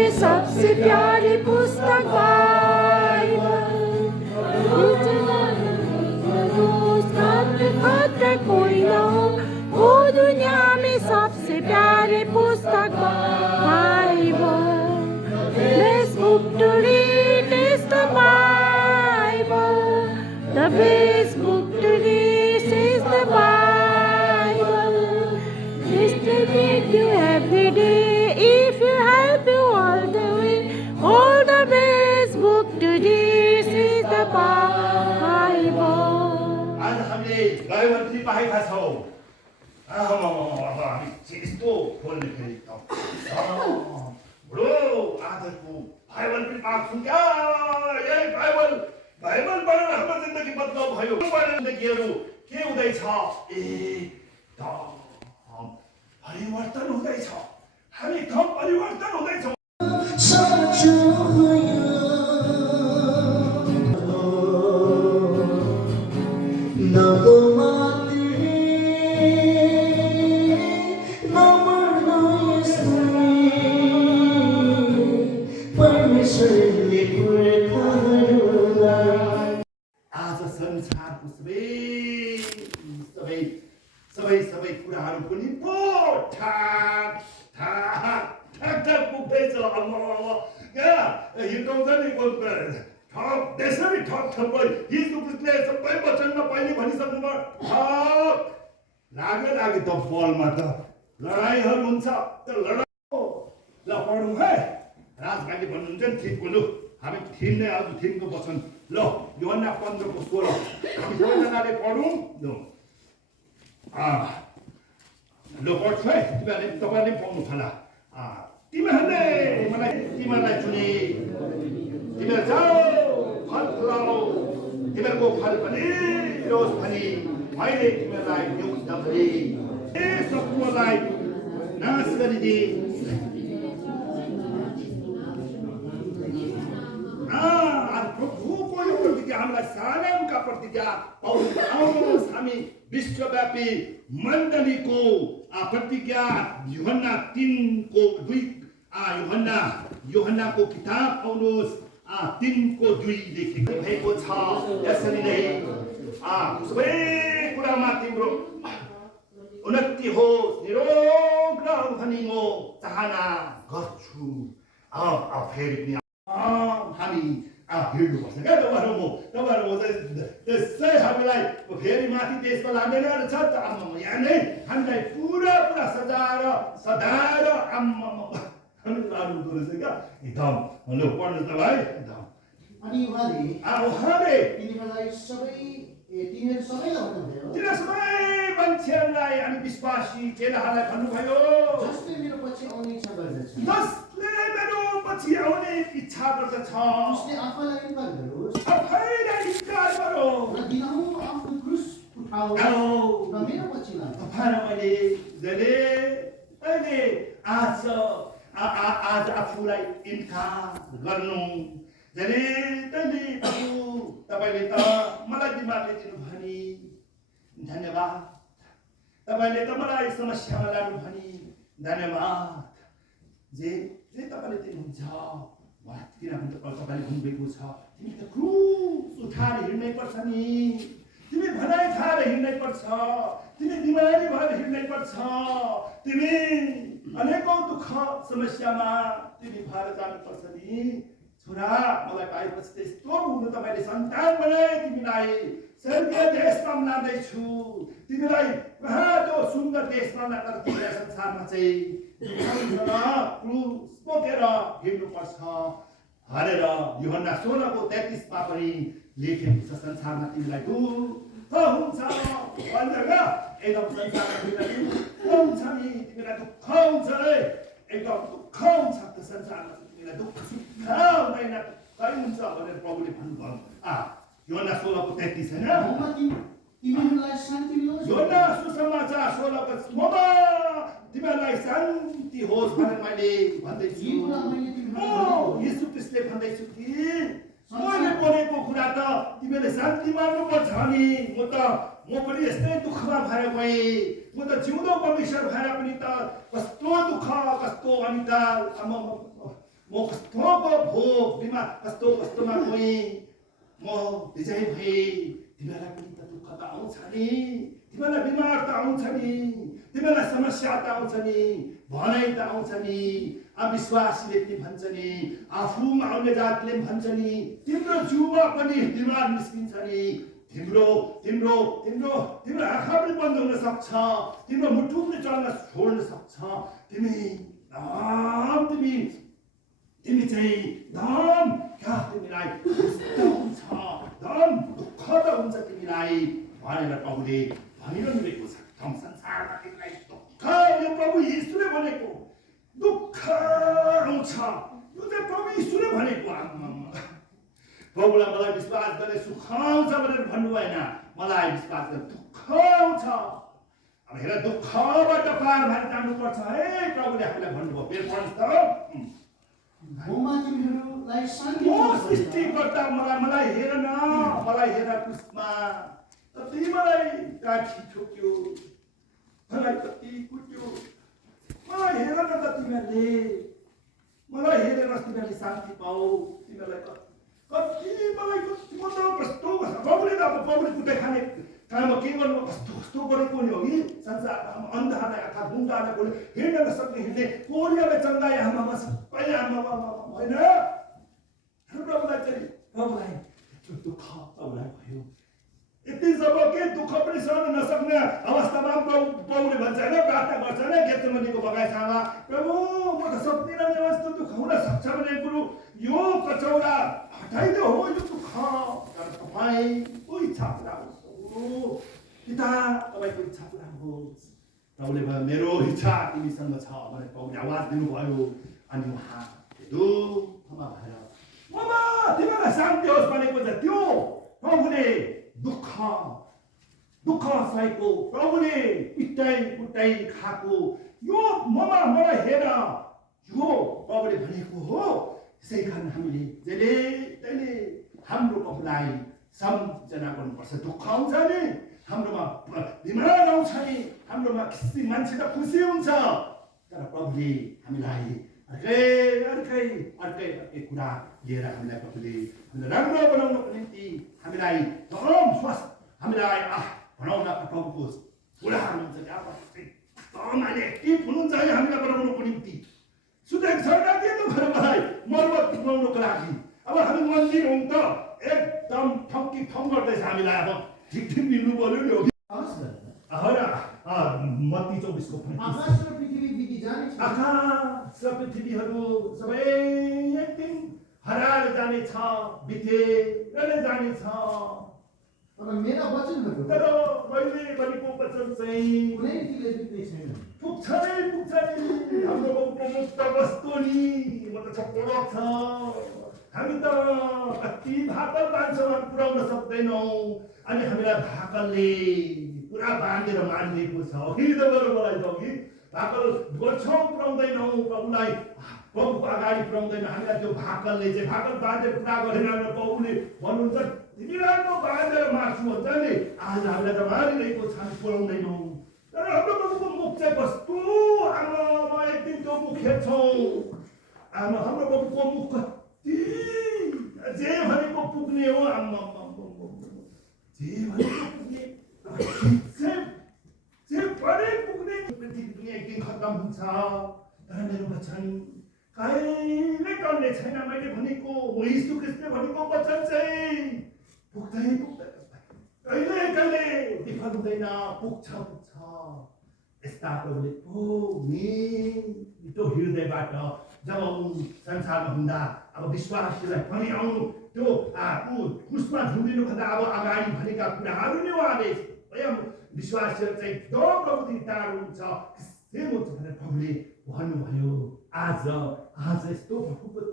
Pay सबसे प्यारी पुस्तक बाइबल। खतरा कोई ना हो दुनिया में सबसे प्यारी पुस्तक Bible. Best book to read is the Bible. The best book to read is the Bible. This will make you every day if you help you all the way. All the best book to read is the Bible. आज हामीले गएवन्ती पाएका छौँ। हामी यस्तो बोल्ने फेरि बडो आदरको Bible पनि पाएको छौँ क्या। यही बाइबलबाट हाम्रो जिन्दगी बदलाउ भयो। जिन्दगीहरू के हुँदैछ? परिवर्तन हुँदैछ। हामी एकदम परिवर्तन हुँदैछौँ। आज संसारको सबै कुराहरू पनि ठ्याक पुग्दैछ। हिर्काउँछ नि ठप देशमै ठप यीशु ख्रीष्टले सबै वचनमा पहिले भनिसक्नुभयो। ठप लागे त बलमा त लडाइँहरू हुन्छ। त्यो लडाइँ ल पढौँ है। राजभाइले भन्नुहुन्छ नि ठिक बोल्नु। हामी थिम्ने आज थिमको वचन ल यूहन्ना 15:16 हामी सबैजनाले पढौँ। ल पढ्छु है। तपाईँले पाउनु होला। तिमीहरूलाई चुने, तिमीहरू जाऊ फल फलाऊ, तिमीहरूको फल पनि रोज भनी मैले तिमीहरूलाई नियुक्त गरेँ। सबैलाई नाश गरिदिए। प्रभुको यो प्रतिज्ञा हामीलाई सालामका प्रतिज्ञा पाउनुहोस्। हामी विश्वव्यापी मण्डलीको प्रतिज्ञा यूहन्ना 3:2 यूहन्नाको किताब पाउनुहोस्। 3:2 लेखेको भएको छ। यसरी नै सबै कुरामा तिम्रो उन्नति होस्, निरोग रह भनी म चाहना गर्छु। फेरि पनि हामी हिँड्नुपर्छ क्या। तपाईँहरू त्यसै हामीलाई फेरि माथि देशमा लाग्दैन रहेछ। यहाँ नै हामीलाई पुरा सजाएर सदाएर हामी लानुहुँदो रहेछ क्या। एकदम ल पढ्नु त भाइ। एकदम अनि उहाँले तिनीहरू सबै मान्छेहरूलाई अनि विश्वासी चेलाहरूलाई भन्नुभयो, जसले मेरो पछि आउने इच्छा गर्दछ, जसले मेरो पछि आउने इच्छा गर्दछ, उसले आफैलाई इन्कार गरोस्, आफैलाई इन्कार गरोस् र दिनहुँ आफ्नो क्रुस उठाओस् र मेरो पछि लाग्छ। तपाईँहरू अहिले आज आफूलाई इन्कार गर्नु तैँले तपाईँले त मलाई दिमागले दिनु भनी धन्यवाद। तपाईँले त मलाई समस्यामा लानु भनी धन्यवाद। जे तपाईँले दिनुहुन्छ किनभने तपाईँले भन्नुभएको छ तिमी त क्रुस उठाएर हिँड्नै पर्छ नि, तिमी भनाइ खाएर हिँड्नै पर्छ, तिमी बिमारी भएर हिँड्नै पर्छ, तिमी अनेकौं दुःख समस्यामा तिमी भएर जानुपर्छ नि। छोरा मलाई पाएपछि त्यस्तो हुनु तपाईँले सन्तान बनाए, तिमीलाई स्वर्गीय देशमा लाँदैछु, तिमीलाई कहाँ त्यो सुन्दर देशमा लाँदा तिमीलाई संसारमा चाहिँ क्रुस बोकेर हिँड्नुपर्छ भनेर यूहन्ना 16:33 पनि लेखेको छ। संसारमा तिमीलाई दुःख हुन्छ भनेर एकदम संसारमा तिमीलाई दुःख हुन्छ नि, तिमीलाई दुःख हुन्छ है, एकदम दुःख हुन्छ। त्यो संसारमा तिमीलाई दुःख सुख हुँदैन, कहीँ हुन्छ भनेर प्रभुले भन्नुभयो। यूहन्ना 16:33 हैन, तिमीहरूलाई शान्ति होस्। यूहन्ना सुसमाचार 16:16 तिमीहरूलाई शान्ति होस् भनेर मैले भन्दैछु। यीशु ख्रीष्टले भन्दैछु कि मैले बोलेको कुरा त तिमीले शान्ति मान्नुपर्छ नि। म पनि यस्तै दुःखमा भएर गएँ, म त जिउँदो परमेश्वर भएर पनि त कस्तो दुःख कस्तो अनिता म कस्तो पो बिमा कस्तोमा कोही म विजय भए तिमीलाई पनि त दुःख त आउँछ नि तिमीलाई बिमार त आउँछ नि तिमीलाई समस्या त आउँछ नि भनाइ त आउँछ नि अविश्वासीले पनि भन्छ नि आफूमा आउने जातले भन्छ नि तिम्रो जिउमा पनि बिमार निस्किन्छ नि तिम्रो तिम्रो तिम्रो तिम्रो आँखा पनि बन्द हुन सक्छ तिम्रो मुटु पनि चल्न छोड्न सक्छ तिमी चाहिँ धन क्या तिमीलाई हुन्छ धन दुःख त हुन्छ तिमीलाई भनेर प्रभुले भनिरहनु भएको छ संसारमा तिमीलाई दुःख यो प्रभु यीशुले भनेको दुःख आउँछ यो चाहिँ प्रभु यीशुले भनेको प्रभुलाई मलाई विश्वास गरे सुख आउँछ भनेर भन्नु भएन मलाई विश्वास गरे दुःख आउँछ अब हेर दुःखबाट पार भएर जानुपर्छ है प्रभुले हामीलाई भन्नुभयो फेरि पढ्नुहोस् त तिमीहरूलाई शान्ति सृष्टिकर्ता मलाई हेर न मलाई हेर पुष्पमा कति मलाई काठी ठोक्यो मलाई कति कुट्यो मलाई हेर न त तिमीहरूले मलाई हेरेर तिमीहरूले शान्ति पाऊ तिमीहरूलाई कति मलाई म त कस्तो प्रभुले त अब प्रभुले कुटे खाने काममा के गर्नु कस्तो गरेको नि हो कि संसारमा अन्धारलाई आँखा गुङ्गालाई बोले हिँड्न नसक्ने हिँड्ने कोरियालाई चङ्गाए आमामा सबै आमामा होइन प्रभुलाई दुःख प्रभुलाई भयो यति जब के दुःख पनि सहन नसक्ने अवस्थामा प्रभुले भन्छ होइन प्रार्थना गर्छ होइन गेतसेमनीको बगैँचामा प्रभु म त सक्दिनँ नि यस्तो दुःख हुन सक्छ भने गुरु यो कचौरा हटाइदियो हो यो दुःख तर तपाईँको इच्छा पुरा होस् पिता तपाईँको इच्छा पुरा होस् प्रभुले भयो मेरो इच्छा तिमीसँग छ भनेर प्रभुले आवाज दिनुभयो अनि उहाँ दुःखमा भएर ममा तिमीलाई शान्ति होस् भनेको छ त्यो प्रभुले दुःख सहेको प्रभुले कुटाइ खाएको यो मलाई हेर यो प्रभुले भनेको हो त्यसै कारण हामीले जहिले तैले हाम्रो प्रभुलाई सम्झना गर्नुपर्छ दुःख आउँछ नि हाम्रोमा बिमार आउँछ नि हाम्रोमा किसिम मान्छे त खुसी हुन्छ तर प्रभुले हामीलाई अर्कै कुरा लिएर हामीलाई प्रभुले राम्रो बनाउनको निम्ति हामीलाई धर्म स्वस्थ हामीलाई बनाउन प्रभुको पुरा हुनुहुन्छ हामीले एक्टिभ हुनुहुन्छ है हामीलाई बनाउनको निम्ति सुदेश सरकार के त भएर मलाई मर्मत बनाउनको लागि अब हामी मन्दिर हौँ त एकदम ठङ्की ठङ गर्दैछ हामीलाई अब ठिक मिल्नु पर्यो नि हो मत्ती 24 आकाश र पृथ्वी बिति जानेछ आकाश र पृथ्वीहरू सबै एक दिन हराएर जानेछ बितेर जानेछ तर मेरा वचनहरू तर मैले भनेको वचन चाहिँ कुनै रीतिले बित्ने छैन पुग्छ नि हाम्रो प्रमुख त कस्तो नि म त छक्क छ हामी त कति भाकल मान्छेहरू पुर्याउन सक्दैनौँ अनि हामीलाई भाकलले पुरा बाँधेर मारिदिएको छ कि त गरौँ मलाई त कि भाकल गर्छौँ पुर्याउँदैनौँ प्रभुलाई प्रभुको अगाडि पुर्याउँदैन हामीलाई त्यो भाकलले चाहिँ भाकल बाँधेर पुरा गरेन प्रभुले भन्नुहुन्छ तिमीलाई त बाँधेर मार्छु भन्छ नि आज हामीलाई त मारिरहेको छ हामी पुर्याउँदैनौँ तर हाम्रो प्रभुको मुख चाहिँ कस्तो आमा एक दिन त्यो मुख हेर्छौँ आमा हाम्रो प्रभुको मुख कति जे भनेको पुग्ने हो आमा जे भनेको पुग्ने जे परे पुग्ने पृथ्वी एक दिन खत्म हुन्छ तर मेरो वचन कहिले टल्ने छैन मैले भनेको यीशु ख्रीष्टले भनेको वचन चाहिँ पुग्दै कहिले विफल हुँदैन पुग्छ यस्ता प्रभुले मिठो हृदयबाट जब संसारमा हुँदा अब विश्वासीलाई पनि आउनु त्यो क्रुसमा झुम्बिनु भन्दा अब अगाडि भनेका कुराहरू नै उहाँले विश्वासीहरू चाहिँ जो प्रभुदेखि टाढो हुन्छ के हुन्छ भनेर प्रभुले भन्नुभयो आज यस्तो प्रभुको त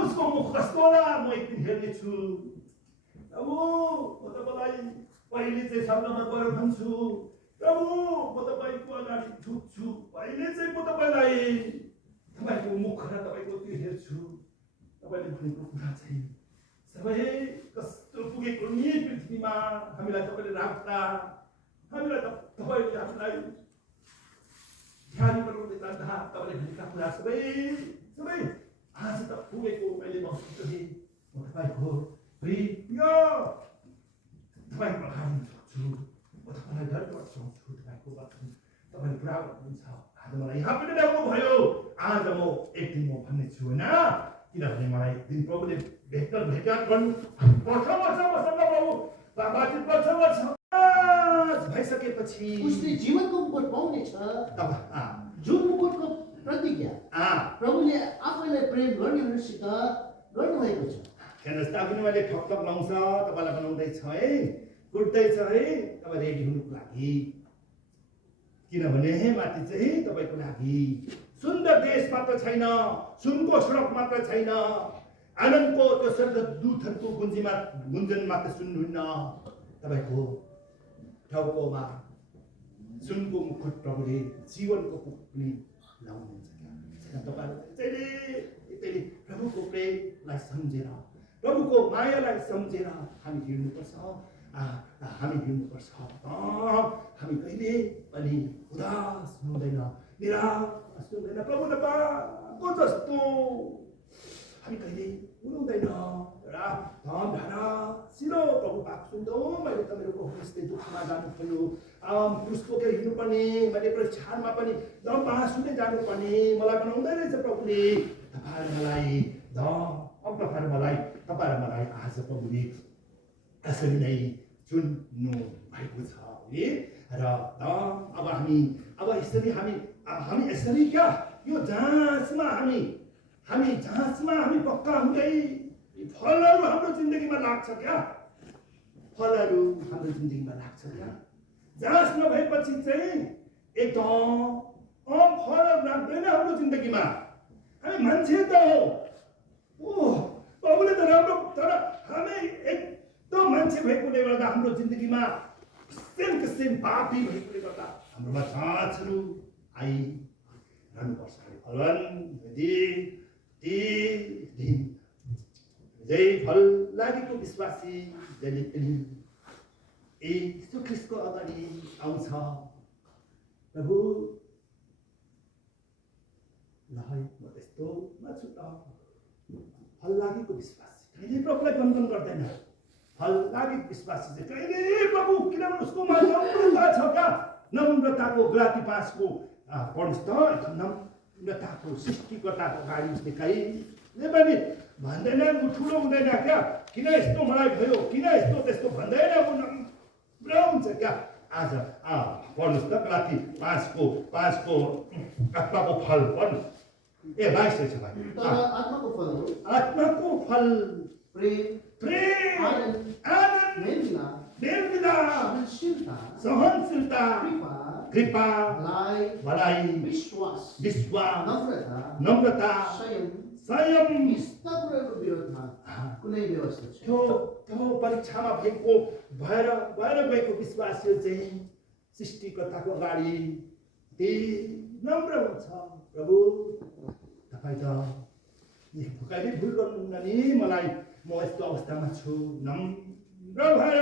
उसको मुख कस्तो होला म एक दिन हेर्नेछु अब म तपाईँलाई पहिले चाहिँ शब्दमा गएर भन्छु प्रभु म तपाईँको अगाडि झुक्छु पहिले चाहिँ म तपाईँको मुख र तपाईँको त्यो हेर्छु तपाईँले भनेको कुरा चाहिँ सबै कस्तो पुगेको नि पृथ्वीमा हामीलाई तपाईँले राख्दा हामीलाई तपाईँले आफूलाई ध्यान बनाउँदै जाँदा तपाईँले भनेका कुरा सबै एक दिन म भन्ने छु होइन किनभने मलाई दिन प्रभुले भेटघाट गर्नु वर्ष मसँग प्रभु बातचित वर्ष भइसकेपछि उसले जीवनको मुकुट पाउनेछ तब जुन मुकुटको प्रतिज्ञा प्रभुले आफैलाई प्रेम गर्नेहरूसित गर्नुभएको छ। हेर्नुहोस् त पनि मैले ठक लाउँछ तपाईँलाई बनाउँदैछ है कुट्दैछ है तपाईँ रेडी हुनुको लागि किनभने माथि चाहिँ तपाईँको लागि सुन्दर देश मात्र छैन सुनको सडक मात्र छैन आनन्दको त्यो स्वर्गदूतहरूको गुन्जन मात्र सुन्नुहुन्न तपाईँको टाउकोमा सुनको मुकुट प्रभुले जीवनको मुकुट पनि लाउनुहुन्छ तपाईँले प्रभुको प्रेमलाई सम्झेर प्रभुको मायालाई सम्झेर हामी हिँड्नुपर्छ हामी हिँड्नुपर्छ हामी कहिले पनि उदास हुँदैन निराश हुँदैन प्रभु तपाईँको जस्तो हामी कहिले हुनुहुँदैन एउटा धन धारा सिरो प्रभु पाप सुन्दो मैले त मेरो यस्तै दुःखमा जानुपर्यो क्रुसको के हिँड्नुपर्ने मैले परीक्षामा पनि पास हुँदै जानुपर्ने मलाई बनाउँदै रहेछ प्रभुले तपाईँ र मलाई आज प्रभुले यसरी नै चुन्नु भएको छ है र अब यसरी हामी यसरी क्या यो जाँचमा हामी पक्का हुँदै फलहरू हाम्रो जिन्दगीमा लाग्छ क्या जाँच नभएपछि चाहिँ एकदम फलहरू लाग्दैन हाम्रो जिन्दगीमा हामी मान्छे त हो प्रभुले त राम्रो तर हामी एकदम मान्छे भएकोले गर्दा हाम्रो जिन्दगीमा किसिम पापी भएकोले गर्दा हाम्रोमा जाँचहरू आइरहनुपर्छ जय फल लागेको विश्वासी जसले पनि यीशु ख्रीष्टको अगाडि आउँछ प्रभु ल है म त्यस्तो माछु त फल लागेको विश्वासी कहिले प्रभुलाई बन्धन गर्दैन फल लागेको विश्वासी चाहिँ कहिले प्रभु किनभने उसकोमा नम्रता छ क्या नम्रताको गलाती 5 को पढ्नुहोस् त नम्रताको सृष्टिकर्ताको अगाडि उसले कहिले पनि भन्दैन ऊ ठुलो हुँदैन क्या किन यस्तो मलाई भयो किन यस्तो त्यस्तो भन्दैन ऊ नम्र हुन्छ क्या आज पढ्नुहोस् त गलाती 5 को आत्माको फल पढ्नुहोस् 22 छ भाइ तर आत्माको फल प्रेम आनन्द निर्मला सहनशीलता कृपा भलाइ विश्वास नम्रता संयम यस्ताको विरोधमा कुनै व्यवस्था छैन। त्यो परीक्षामा भएर गएको विश्वासले चाहिँ सृष्टिकर्ताको अगाडि नम्र हुन्छ प्रभु तपाईँ त कहिले भुल गर्नुहुन्न नि मलाई म यस्तो अवस्थामा छु नम्र भएर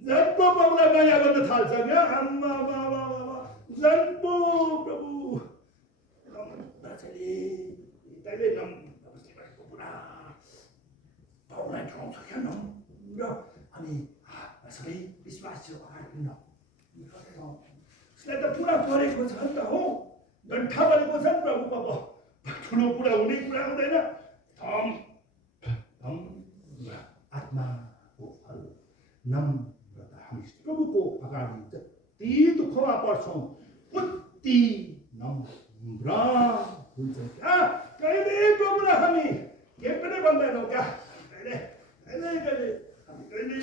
जन्मो प्रभुलाई माया गर्न थाल्छ क्या जन्मो प्रभु तैँले नम्र बसेको पुरा प्रभुलाई ठाउँछ क्या नम्र अनि सबै विश्वासको अगाडि उसलाई त पुरा परेको छ नि त हो गन्ठा परेको छ नि प्रभुको अब ठुलो कुरा हुने कुरा हुँदैन आत्माको फल नम्रता हामी प्रभुको अगाडि जति दुःखमा पर्छौँ उति नम्र हुन्छ क्या कहिले प्रभुलाई हामी के पनि भन्दैनौँ क्या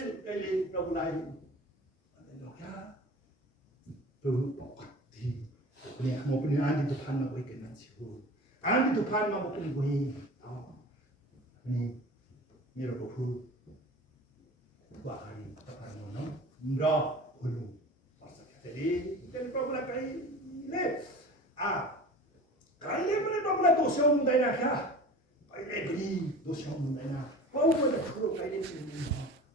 कहिले प्रभुलाई भन्दैनौँ क्या प्रभु कति म पनि आँधी तुफानमा गएकै मान्छे हो आँधी तुफानमा म पनि गएँ अनि मेरो प्रभुको अगाडि तपाईँहरू नम्र हुनुपर्छ त्यसले प्रभुलाई कहिले पनि प्रभुलाई दोस्याउनु हुँदैन क्या कहिले पनि दोस्याउनु हुँदैन प्रभुले ठुलो कहिले पनि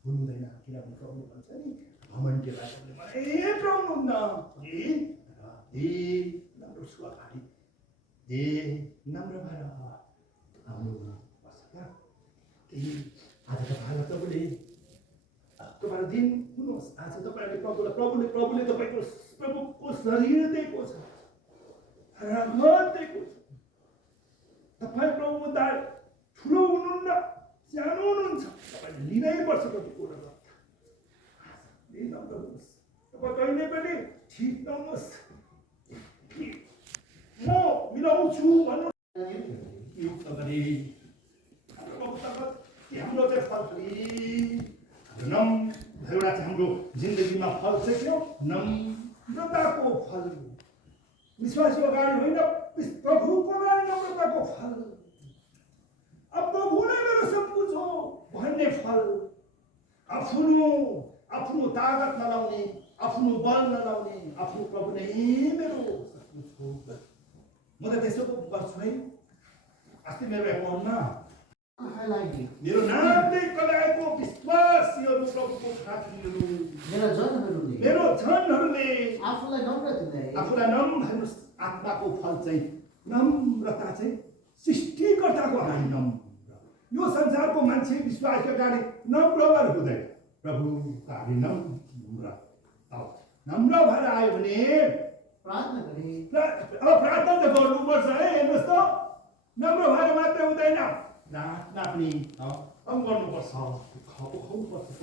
हुनुहुँदैन किनभने प्रभु भन्छ नि घमण्डीलाई मलाई पाउनुहुन्न राम्रो छु अगाडि नम्र भएर आउनुपर्छ क्या त्यही आज तपाईँलाई तपाईँलाई दिन हुनुहोस् आज तपाईँहरूले प्रभुले तपाईँको प्रभुको शरीर दिएको छ रगत दिएको छ कहिले पनि ठिक नहोस् म मिलाउँछु भन्नु युक्त गरी हाम्रो चाहिँ फल एउटा चाहिँ हाम्रो जिन्दगीमा फल चाहिँ के हो नम्रताको फल विश्वासी अगाडि होइन प्रभुको अगाडि नम्रताको फल अब प्रभु नै मेरो सब कुछ हो भन्ने फल आफ्नो तागत नलाउने आफ्नो बल नलाउने आफ्नो प्रभु नै मेरो सब कुछ हो म त त्यसो गर्छु है अस्ति मेरो एकाउन्टमा highlighting मेरो नामले कलाएको विश्वासीहरू प्रभुको साथीहरू मेरा जनहरूले मेरो जनहरूले आफूलाई नम्र दिँदै आफूलाई नम्र आत्माको फल चाहिँ नम्रता चाहिँ सृष्टिकर्ताको अगाडि नम्र यो संसारको मान्छे विश्वासको अगाडि नम्र भएर हुँदैन प्रभुको अगाडि नम्र नम्र भएर आयो भने प्रार्थना गरे अब प्रार्थना त गर्नुपर्छ है हेर्नुहोस् त नम्र भएर मात्रै हुँदैन प्रार्थना पनि गर्नुपर्छ खुवाउनुपर्छ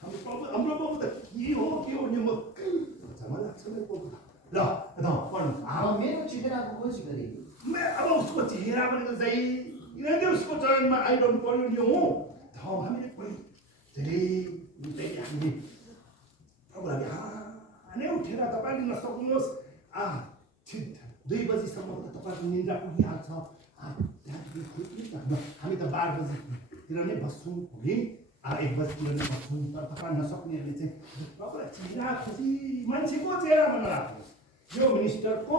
हाम्रो प्रभु त के हो नि म लाग्छ मेरो प्रभु ल पढ्नु मेरो चेहराको खोज गरे अब उसको चेहरा भनेको चाहिँ यिनीहरूले उसको चरणमा आइरहनु पर्यो नि हो हामीले पनि धेरै हामीले प्रभुलाई नै उठेर तपाईँले नसक्नुहोस् 2 बजीसम्म त तपाईँको निन्द्रा पुगिहाल्छ हामी त 12 बजीतिर नै बस्छौँ है 1 बजीतिर नै बस्छौँ तर तपाईँ नसक्नेहरूले चाहिँ तपाईँलाई चेहरा खोजी मान्छेको चेहरामा नराख्नुहोस् यो मिनिस्टरको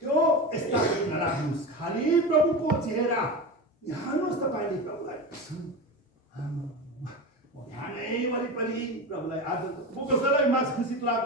त्यो यस्ता नराख्नुहोस् खालि प्रभुको चेहरा हाल्नुहोस् तपाईँले प्रभुलाई ध्यानै वरिपरि प्रभुलाई आज कसैलाई मास खुसी लाग्छ